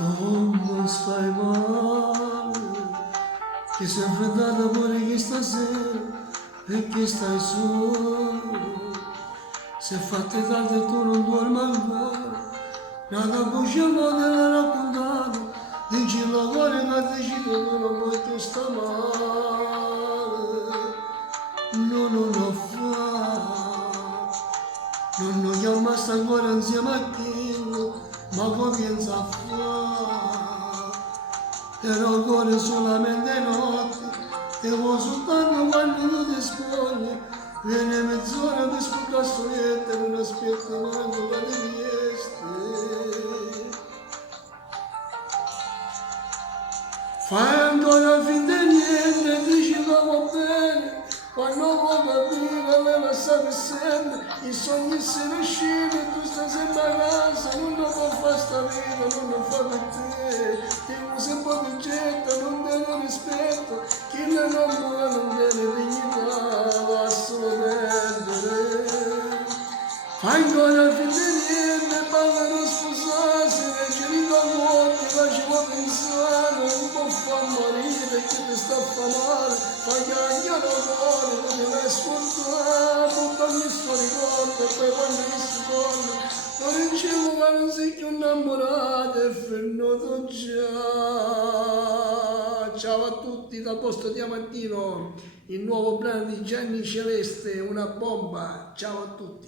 Non stai male, ti sei affrettata pure che stasera e che stai solo. Se fate tardi e tu non dormi ancora, nata voce vuole la raccontata, dici la cuore che decide tu non vuoi più sta male. Non lo fa, non chiamaste ancora insieme a te, ma comienza a fare. Però il cuore solamente notte, devo soltanto quando tu ti spogli, viene mezz'ora per sfruttare storiette, non aspetti manco la richieste. Fai ancora finta di niente, dici che va bene, quando vuoi capire le lasciate sempre, i sogni se ne scende, tu stai sempre a casa, non lo può fare sta vita, non lo fa per te, ti usa un po' di getta, non te lo rispetto, chi ne innamora non deve dignità, va solo perdere. Fai ancora finta di niente, parla non sposarsi, leggi di amore, ti faceva pensare, un po' fa morire, che ti sta a fa male, fai chiacchiere l'amore, come l'hai scordato, ogni suo ricordo, e poi quando mi si torna, non ricevo ma non sei più innamorato, è venuto già. Ciao a tutti da Posto Diamantino, il nuovo brano di Gianni Celeste, una bomba, ciao a tutti.